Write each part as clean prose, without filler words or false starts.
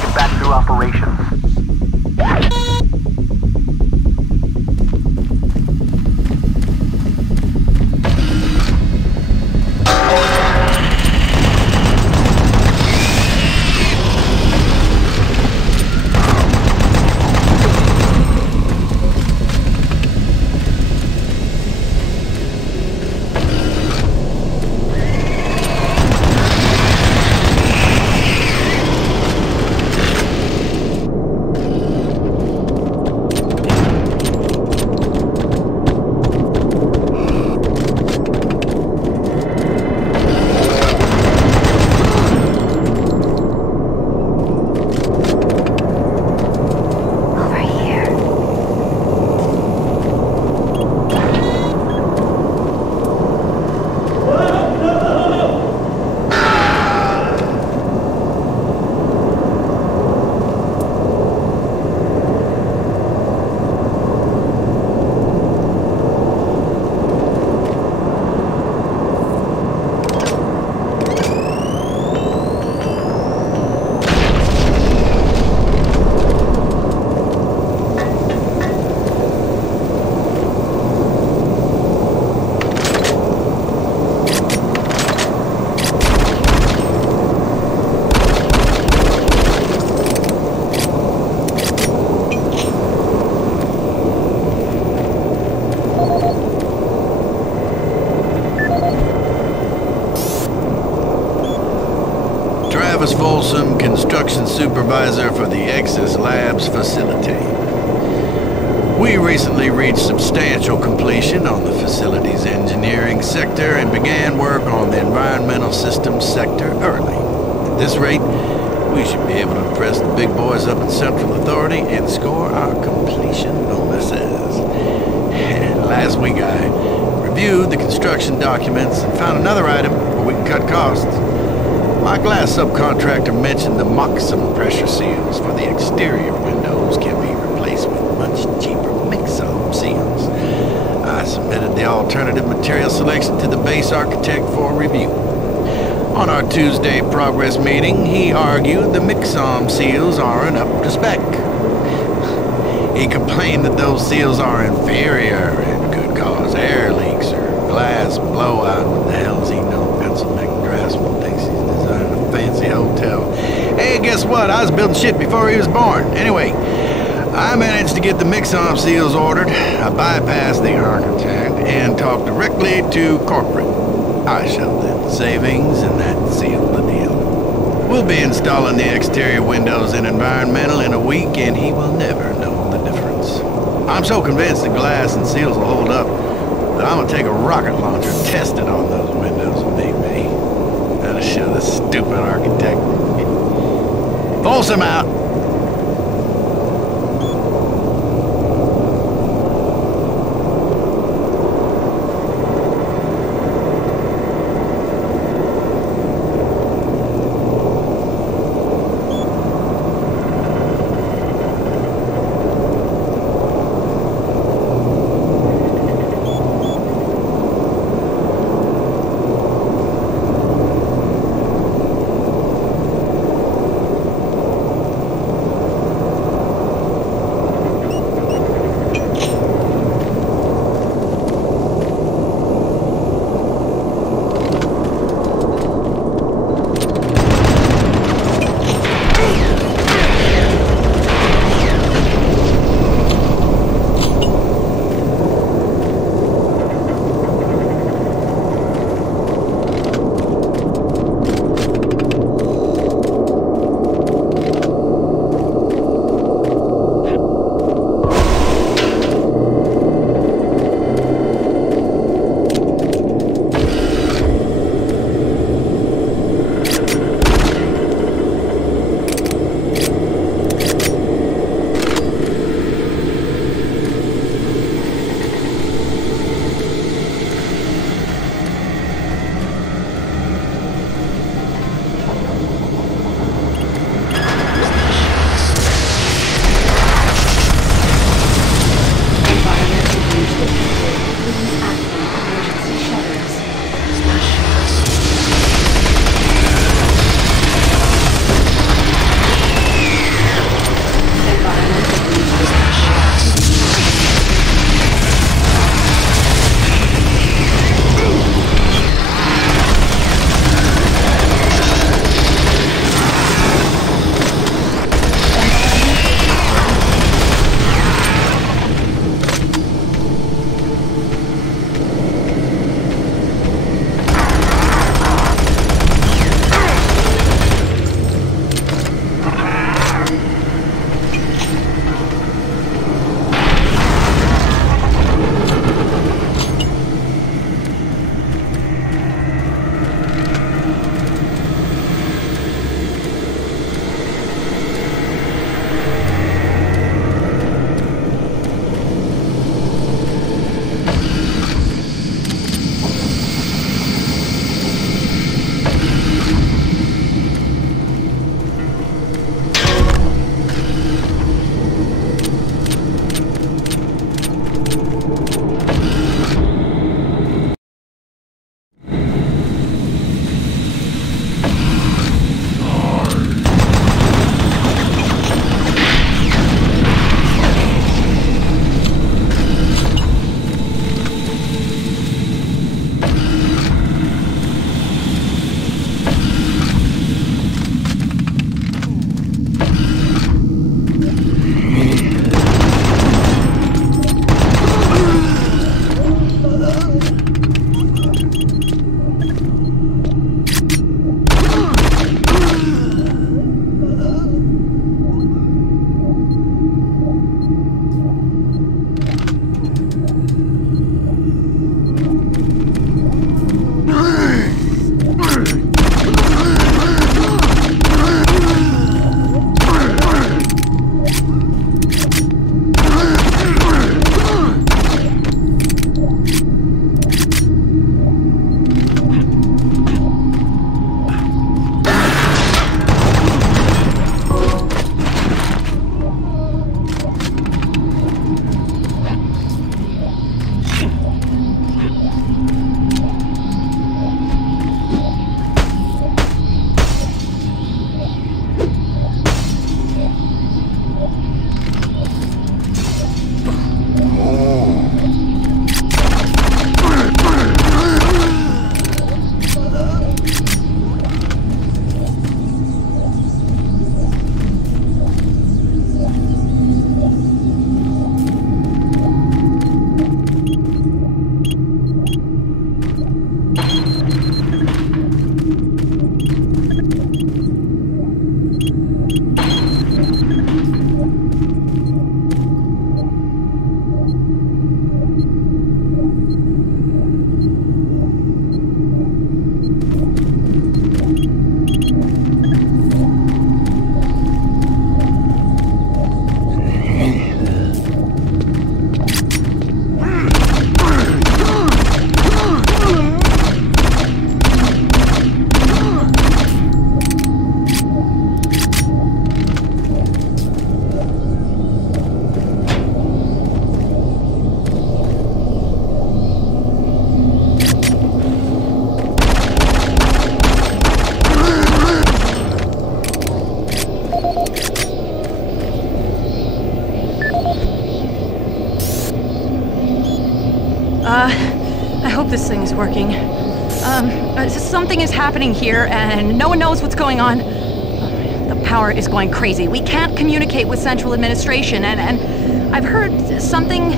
get back through operations. Construction supervisor for the Exis Labs facility. We recently reached substantial completion on the facility's engineering sector and began work on the environmental systems sector early. At this rate, we should be able to impress the big boys up in Central Authority and score our completion bonuses. Last week I reviewed the construction documents and found another item where we can cut costs. My glass subcontractor mentioned the Moxum pressure seals for the exterior windows can be replaced with much cheaper mix-up seals. I submitted the alternative material selection to the base architect for review. On our Tuesday progress meeting, he argued the mix-on seals aren't up to spec. He complained that those seals are inferior and could cause air leaks or glass blowout. What the hell does he know? Pennsylvania draftsman thinks he's designing a fancy hotel. Hey, guess what? I was building shit before he was born. Anyway, I managed to get the mix-on seals ordered. I bypassed the architect and talked directly to corporate. I showed them the savings and that sealed the deal. We'll be installing the exterior windows in environmental in a week and he will never know the difference. I'm so convinced the glass and seals will hold up that I'm gonna take a rocket launcher and test it on those windows if need be. That'll show this stupid architect. Folsom out! I hope this thing is working. Something is happening here, and no one knows what's going on. The power is going crazy. We can't communicate with Central Administration, and I've heard something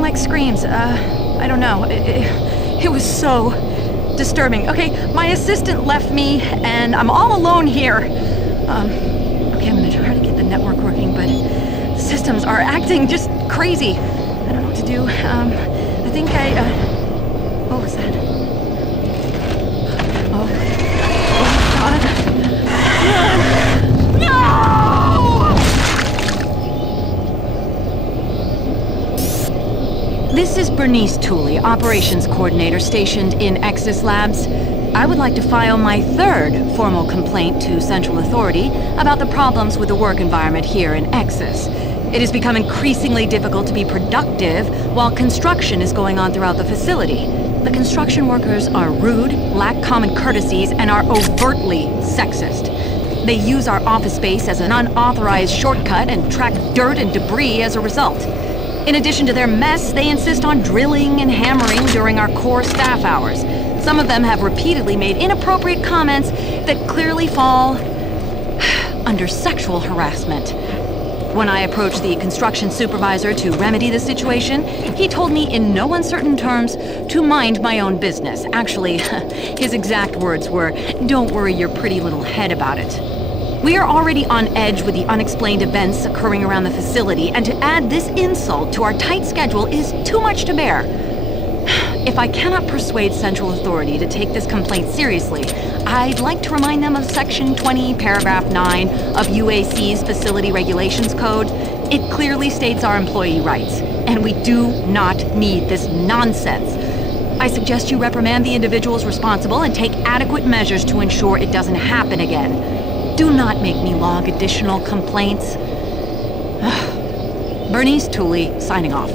like screams. I don't know. It was so disturbing. Okay, my assistant left me, and I'm all alone here. Okay, I'm gonna try to get the network working, but the systems are acting just crazy. I don't know what to do. I think what was that? Oh God. No! This is Bernice Tooley, Operations Coordinator stationed in Exis Labs. I would like to file my third formal complaint to Central Authority about the problems with the work environment here in Exis. It has become increasingly difficult to be productive while construction is going on throughout the facility. The construction workers are rude, lack common courtesies, and are overtly sexist. They use our office space as an unauthorized shortcut and track dirt and debris as a result. In addition to their mess, they insist on drilling and hammering during our core staff hours. Some of them have repeatedly made inappropriate comments that clearly fall under sexual harassment. When I approached the construction supervisor to remedy the situation, he told me in no uncertain terms to mind my own business. Actually, his exact words were, "Don't worry your pretty little head about it." We are already on edge with the unexplained events occurring around the facility, and to add this insult to our tight schedule is too much to bear. If I cannot persuade Central Authority to take this complaint seriously, I'd like to remind them of Section 20, Paragraph 9 of UAC's Facility Regulations Code. It clearly states our employee rights, and we do not need this nonsense. I suggest you reprimand the individuals responsible and take adequate measures to ensure it doesn't happen again. Do not make me log additional complaints. Bernice Tooley, signing off.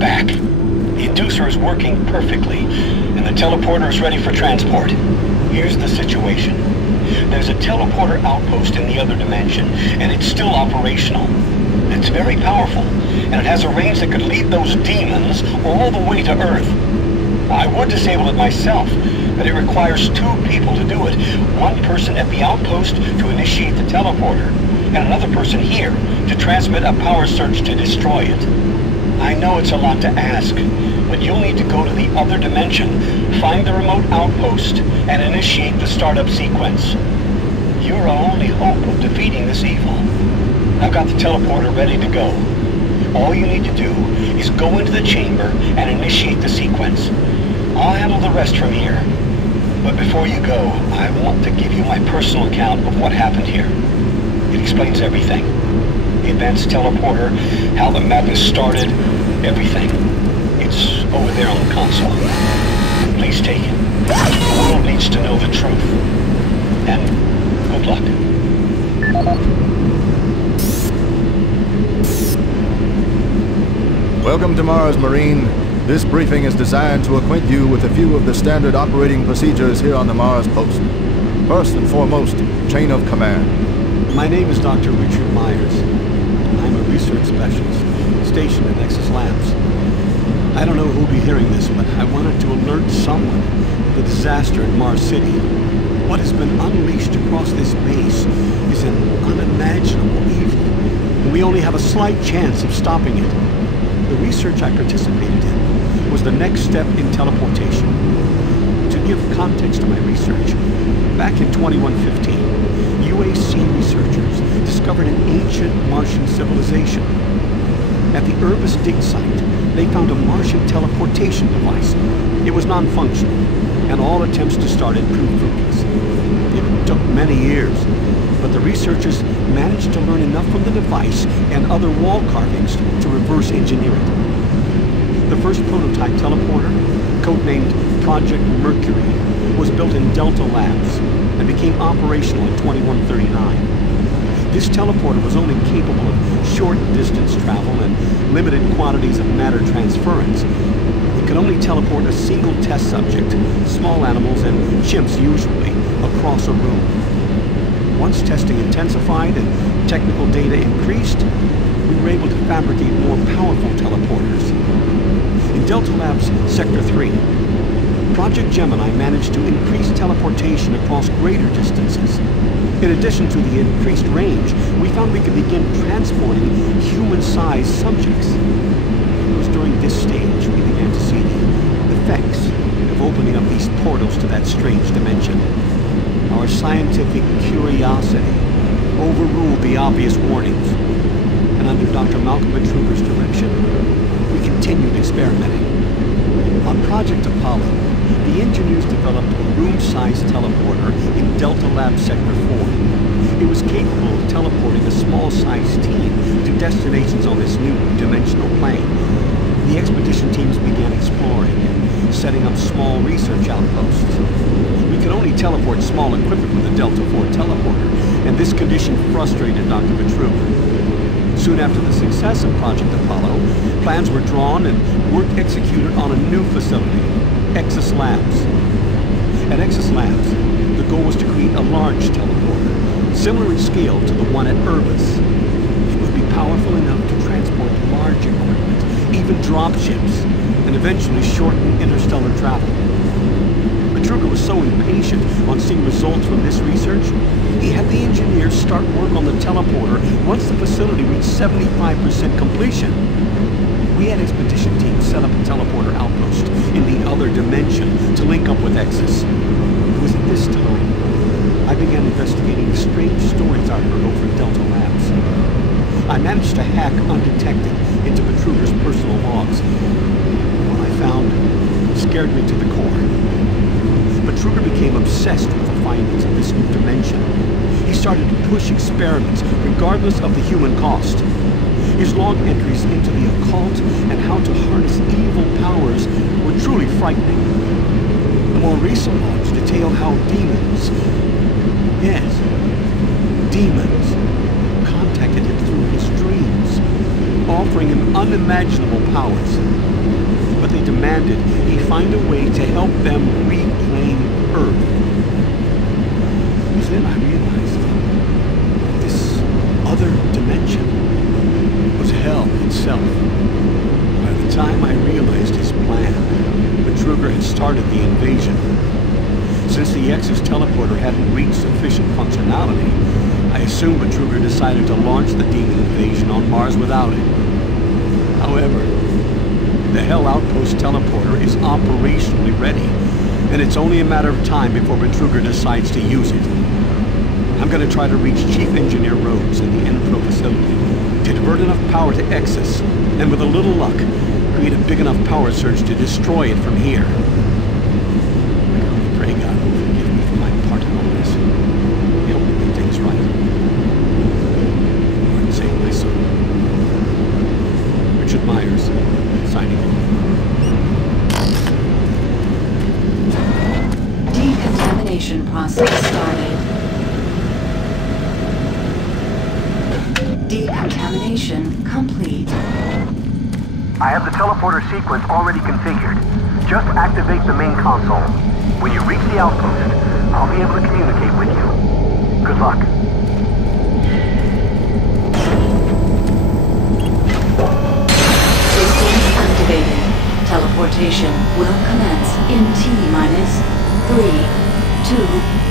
back. The inducer is working perfectly, and the teleporter is ready for transport. Here's the situation. There's a teleporter outpost in the other dimension, and it's still operational. It's very powerful, and it has a range that could lead those demons all the way to Earth. I would disable it myself, but it requires 2 people to do it. One person at the outpost to initiate the teleporter, and another person here to transmit a power surge to destroy it. I know it's a lot to ask, but you'll need to go to the other dimension, find the remote outpost, and initiate the startup sequence. You're our only hope of defeating this evil. I've got the teleporter ready to go. All you need to do is go into the chamber and initiate the sequence. I'll handle the rest from here. But before you go, I want to give you my personal account of what happened here. It explains everything. The advanced teleporter, how the madness started, everything. It's over there on the console. Please take it. The world needs to know the truth. And good luck. Welcome to Mars, Marine. This briefing is designed to acquaint you with a few of the standard operating procedures here on the Mars post. First and foremost, chain of command. My name is Dr. Richard Myers. I'm a research specialist stationed at Exis Labs. I don't know who'll be hearing this, but I wanted to alert someone of the disaster in Mars City. What has been unleashed across this base is an unimaginable evil, and we only have a slight chance of stopping it. The research I participated in was the next step in teleportation. To give context to my research, back in 2115, UAC researchers discovered an ancient Martian civilization. At the Urbis dig site, they found a Martian teleportation device. It was non-functional, and all attempts to start it proved fruitless. It took many years, but the researchers managed to learn enough from the device and other wall carvings to reverse engineer it. The first prototype teleporter, codenamed Project Mercury, was built in Delta Labs and became operational in 2139. This teleporter was only capable of short distance travel and limited quantities of matter transference. It could only teleport a single test subject, small animals and chimps usually, across a room. Once testing intensified and technical data increased, we were able to fabricate more powerful teleporters. In Delta Labs Sector 3, Project Gemini managed to increase teleportation across greater distances. In addition to the increased range, we found we could begin transporting human-sized subjects. It was during this stage we began to see the effects of opening up these portals to that strange dimension. Our scientific curiosity overruled the obvious warnings, and under Dr. Malcolm Betruger's direction, we continued experimenting. On Project Apollo, the engineers developed a room-sized teleporter in Delta Lab Sector 4. It was capable of teleporting a small-sized team to destinations on this new dimensional plane. The expedition teams began exploring and setting up small research outposts. We could only teleport small equipment with the Delta 4 teleporter, and this condition frustrated Dr. Betruger. Soon after the success of Project Apollo, plans were drawn and work executed on a new facility, Exis Labs. At Exis Labs, the goal was to create a large teleporter, similar in scale to the one at Urbis. It would be powerful enough to transport large equipment, even dropships, and eventually shorten interstellar travel. Betruger was so impatient on seeing results from this research, he had the engineers start work on the teleporter once the facility reached 75% completion. We had expedition teams set up a teleporter outpost in the other dimension to link up with Exis. It was at this time I began investigating the strange stories I heard over at Delta Labs. I managed to hack undetected into Betruger's personal logs. What I found scared me to the core. Betruger became obsessed with the findings of this new dimension. He started to push experiments regardless of the human cost. His log entries into the occult and how to harness evil powers were truly frightening. The more recent logs detail how demons, yes, demons, contacted him through his dreams. offering him unimaginable powers. But they demanded he find a way to help them reclaim Earth. Then I realized this other dimension was hell itself. By the time I realized his plan, Betruger had started the invasion. Since the Exis teleporter hadn't reached sufficient functionality, I assumed Betruger decided to launch the demon invasion on Mars without it. However, the Hell Outpost teleporter is operationally ready, and it's only a matter of time before Betruger decides to use it. I'm going to try to reach Chief Engineer Rhodes in the Enpro facility to divert enough power to Exis, and with a little luck, create a big enough power surge to destroy it from here. I can only pray God will forgive me for my part in all this. Help me do things right. Lord, save my soul. Richard Myers, signing off. Decontamination process started. Decontamination complete. I have the teleporter sequence already configured. Just activate the main console. When you reach the outpost, I'll be able to communicate with you. Good luck. Systems activated. Teleportation will commence in T-minus 3, 2,